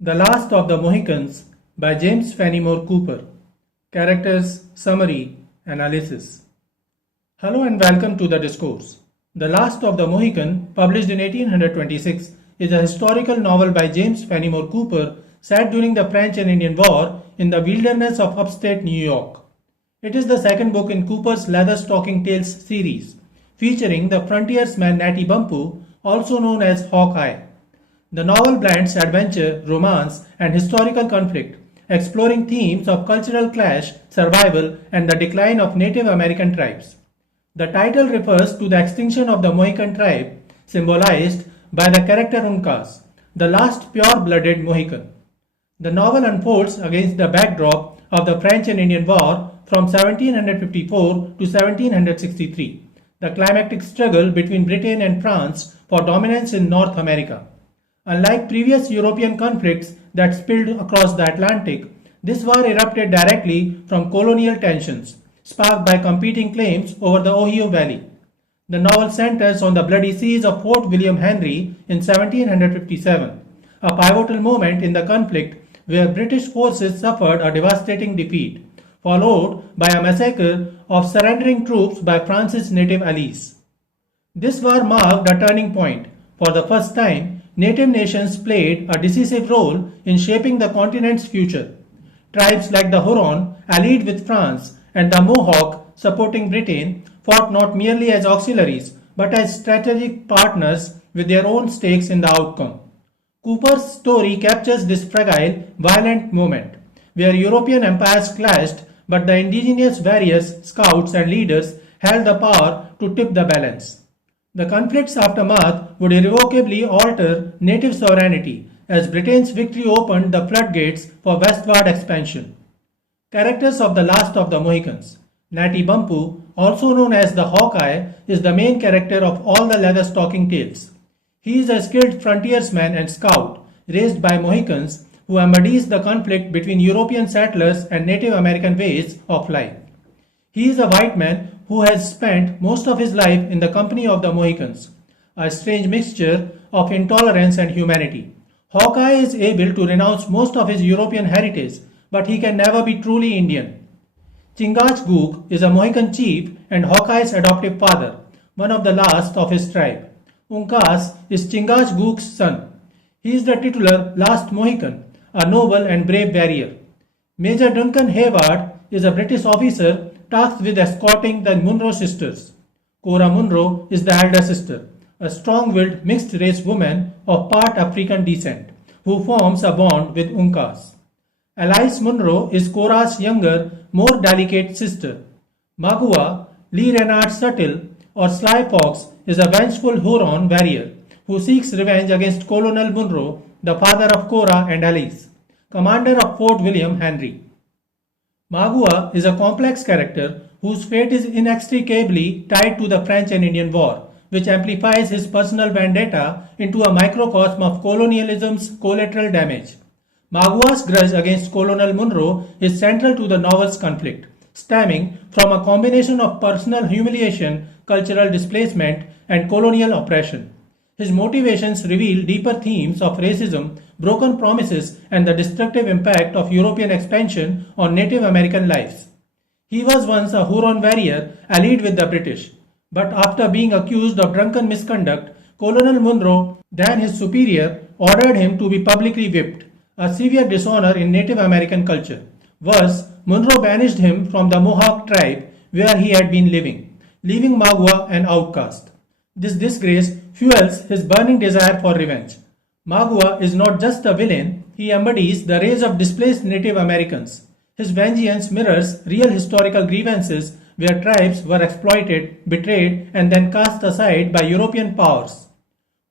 The Last of the Mohicans by James Fenimore Cooper. Characters, Summary, Analysis. Hello and welcome to the discourse. The Last of the Mohican, published in 1826, is a historical novel by James Fenimore Cooper set during the French and Indian War in the wilderness of upstate New York. It is the second book in Cooper's Leatherstocking Tales series, featuring the frontiersman Natty Bumppo, also known as Hawkeye. The novel blends adventure, romance, and historical conflict, exploring themes of cultural clash, survival, and the decline of Native American tribes. The title refers to the extinction of the Mohican tribe, symbolized by the character Uncas, the last pure-blooded Mohican. The novel unfolds against the backdrop of the French and Indian War from 1754 to 1763, the climactic struggle between Britain and France for dominance in North America. Unlike previous European conflicts that spilled across the Atlantic, this war erupted directly from colonial tensions, sparked by competing claims over the Ohio Valley. The novel centers on the bloody siege of Fort William Henry in 1757, a pivotal moment in the conflict where British forces suffered a devastating defeat, followed by a massacre of surrendering troops by France's native allies. This war marked a turning point. For the first time, native nations played a decisive role in shaping the continent's future. Tribes like the Huron, allied with France, and the Mohawk, supporting Britain, fought not merely as auxiliaries but as strategic partners with their own stakes in the outcome. Cooper's story captures this fragile, violent moment, where European empires clashed but the indigenous warriors, scouts, and leaders held the power to tip the balance. The conflict's aftermath would irrevocably alter native sovereignty as Britain's victory opened the floodgates for westward expansion. Characters of The Last of the Mohicans. Natty Bumppo, also known as the Hawkeye, is the main character of all the Leatherstocking tales. He is a skilled frontiersman and scout raised by Mohicans who embodies the conflict between European settlers and Native American ways of life. He is a white man who has spent most of his life in the company of the Mohicans, a strange mixture of intolerance and humanity. Hawkeye is able to renounce most of his European heritage, but he can never be truly Indian. Chingachgook is a Mohican chief and Hawkeye's adoptive father, one of the last of his tribe. Uncas is Chingachgook's son. He is the titular last Mohican, a noble and brave warrior. Major Duncan Hayward is a British officer tasked with escorting the Munro sisters. Cora Munro is the elder sister, a strong-willed mixed-race woman of part African descent, who forms a bond with Uncas. Alice Munro is Cora's younger, more delicate sister. Magua, Lee Renard Subtle, or Sly Fox, is a vengeful Huron warrior who seeks revenge against Colonel Munro, the father of Cora and Alice, commander of Fort William Henry. Magua is a complex character whose fate is inextricably tied to the French and Indian War, which amplifies his personal vendetta into a microcosm of colonialism's collateral damage. Magua's grudge against Colonel Munro is central to the novel's conflict, stemming from a combination of personal humiliation, cultural displacement, and colonial oppression. His motivations reveal deeper themes of racism, broken promises, and the destructive impact of European expansion on Native American lives. He was once a Huron warrior allied with the British, but after being accused of drunken misconduct, Colonel Munro, then his superior, ordered him to be publicly whipped, a severe dishonor in Native American culture. Worse, Munro banished him from the Mohawk tribe where he had been living, leaving Magua an outcast. This disgrace fuels his burning desire for revenge. Magua is not just a villain, he embodies the rage of displaced Native Americans. His vengeance mirrors real historical grievances where tribes were exploited, betrayed, and then cast aside by European powers.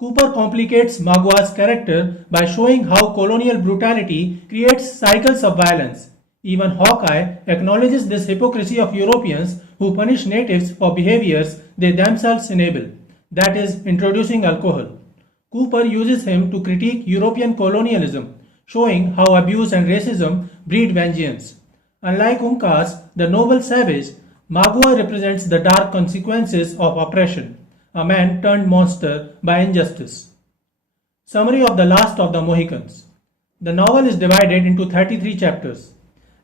Cooper complicates Magua's character by showing how colonial brutality creates cycles of violence. Even Hawkeye acknowledges this hypocrisy of Europeans who punish natives for behaviors they themselves enable, that is, introducing alcohol. Cooper uses him to critique European colonialism, showing how abuse and racism breed vengeance. Unlike Uncas, the noble savage, Magua represents the dark consequences of oppression, a man turned monster by injustice. Summary of The Last of the Mohicans. The novel is divided into 33 chapters.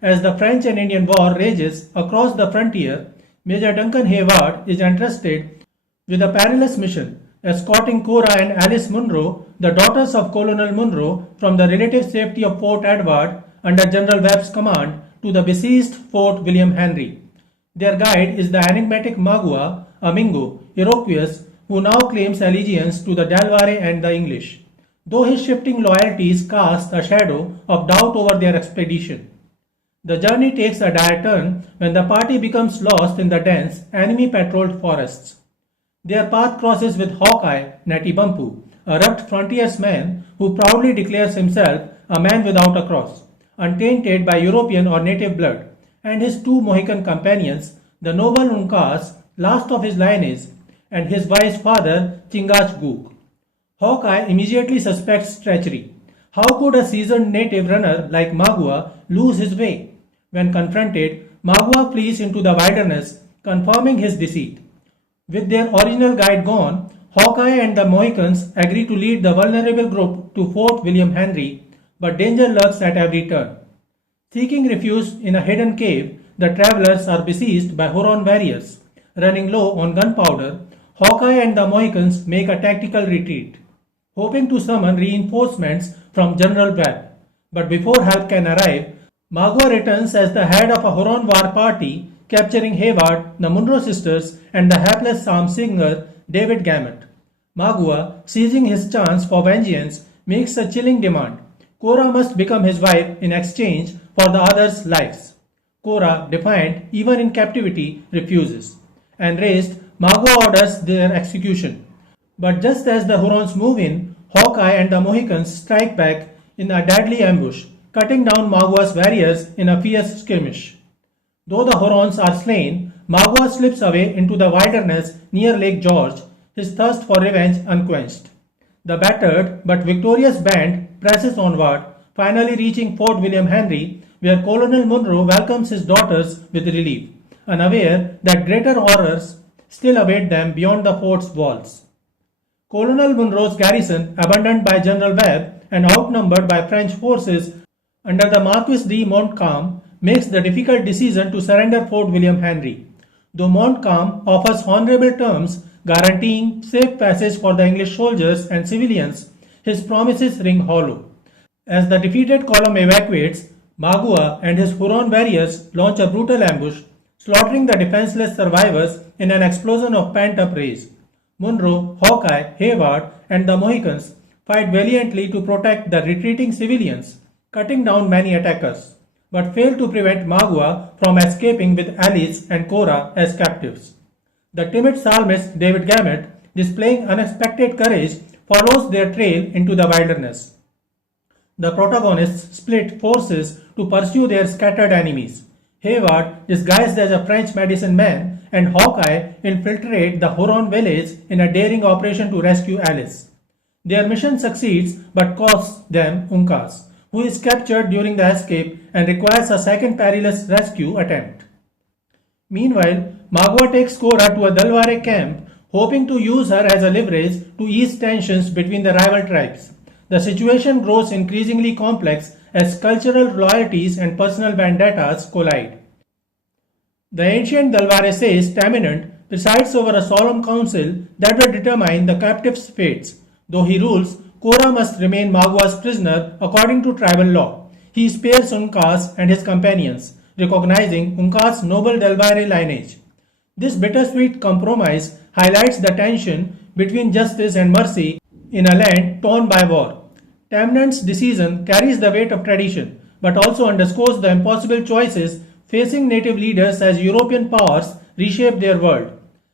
As the French and Indian War rages across the frontier, Major Duncan Hayward is entrusted with a perilous mission, escorting Cora and Alice Munro, the daughters of Colonel Munro, from the relative safety of Fort Edward under General Webb's command to the besieged Fort William Henry. Their guide is the enigmatic Magua, a Mingo, Iroquois, who now claims allegiance to the Delaware and the English, though his shifting loyalties cast a shadow of doubt over their expedition. The journey takes a dire turn when the party becomes lost in the dense, enemy-patrolled forests. Their path crosses with Hawkeye, Natty Bumppo, a rugged frontiersman who proudly declares himself a man without a cross, untainted by European or native blood, and his two Mohican companions, the noble Uncas, last of his lineage, and his wise father, Chingachgook. Hawkeye immediately suspects treachery. How could a seasoned native runner like Magua lose his way? When confronted, Magua flees into the wilderness, confirming his deceit. With their original guide gone, Hawkeye and the Mohicans agree to lead the vulnerable group to Fort William Henry, but danger lurks at every turn. Seeking refuge in a hidden cave, the travelers are besieged by Huron warriors. Running low on gunpowder, Hawkeye and the Mohicans make a tactical retreat, hoping to summon reinforcements from General Webb. But before help can arrive, Magua returns as the head of a Huron war party, capturing Hayward, the Munro sisters, and the hapless psalm singer David Gamut. Magua, seizing his chance for vengeance, makes a chilling demand. Cora must become his wife in exchange for the others' lives. Cora, defiant even in captivity, refuses. Enraged, Magua orders their execution. But just as the Hurons move in, Hawkeye and the Mohicans strike back in a deadly ambush, cutting down Magua's warriors in a fierce skirmish. Though the Hurons are slain, Magua slips away into the wilderness near Lake George, his thirst for revenge unquenched. The battered but victorious band presses onward, finally reaching Fort William Henry, where Colonel Munro welcomes his daughters with relief, unaware that greater horrors still await them beyond the fort's walls. Colonel Munro's garrison, abandoned by General Webb and outnumbered by French forces under the Marquis de Montcalm, makes the difficult decision to surrender Fort William Henry. Though Montcalm offers honorable terms guaranteeing safe passage for the English soldiers and civilians, his promises ring hollow. As the defeated column evacuates, Magua and his Huron warriors launch a brutal ambush, slaughtering the defenseless survivors in an explosion of pent-up rage. Munro, Hawkeye, Hayward, and the Mohicans fight valiantly to protect the retreating civilians, cutting down many attackers, but fail to prevent Magua from escaping with Alice and Cora as captives. The timid psalmist David Gamut, displaying unexpected courage, follows their trail into the wilderness. The protagonists split forces to pursue their scattered enemies. Hayward, disguised as a French medicine man, and Hawkeye infiltrate the Huron village in a daring operation to rescue Alice. Their mission succeeds but costs them Uncas, who is captured during the escape and requires a second perilous rescue attempt. Meanwhile, Magua takes Cora to a Delaware camp, hoping to use her as a leverage to ease tensions between the rival tribes. The situation grows increasingly complex as cultural loyalties and personal vendettas collide. The ancient Delaware sage Taminant presides over a solemn council that will determine the captives' fates. Though he rules, Cora must remain Magua's prisoner according to tribal law. He spares Uncas and his companions, recognizing Uncas' noble Delaware lineage. This bittersweet compromise highlights the tension between justice and mercy in a land torn by war. Taminant's decision carries the weight of tradition, but also underscores the impossible choices facing native leaders as European powers reshape their world.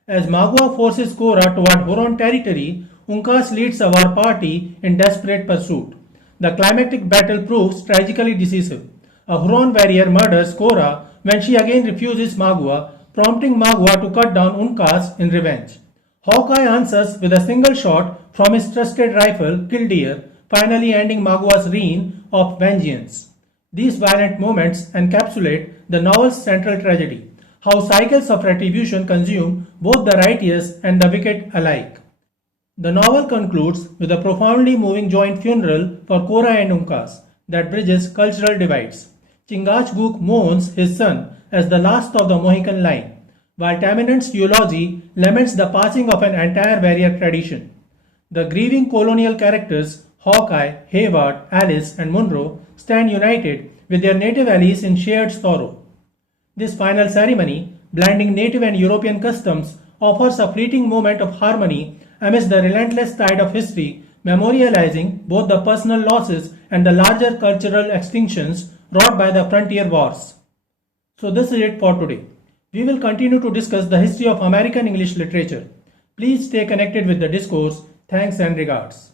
As Magua forces Cora toward Huron territory, Uncas leads a war party in desperate pursuit. The climactic battle proves tragically decisive. A Huron warrior murders Cora when she again refuses Magua, prompting Magua to cut down Uncas in revenge. Hawkeye answers with a single shot from his trusted rifle, Killdeer, finally ending Magua's reign of vengeance. These violent moments encapsulate the novel's central tragedy, how cycles of retribution consume both the righteous and the wicked alike. The novel concludes with a profoundly moving joint funeral for Cora and Uncas, that bridges cultural divides. Chingachgook mourns his son as the last of the Mohican line, while Taminant's eulogy laments the passing of an entire warrior tradition. The grieving colonial characters Hawkeye, Hayward, Alice, and Munro stand united with their native allies in shared sorrow. This final ceremony, blending native and European customs, offers a fleeting moment of harmony amidst the relentless tide of history, memorializing both the personal losses and the larger cultural extinctions wrought by the frontier wars. So this is it for today. We will continue to discuss the history of American English literature. Please stay connected with the discourse. Thanks and regards.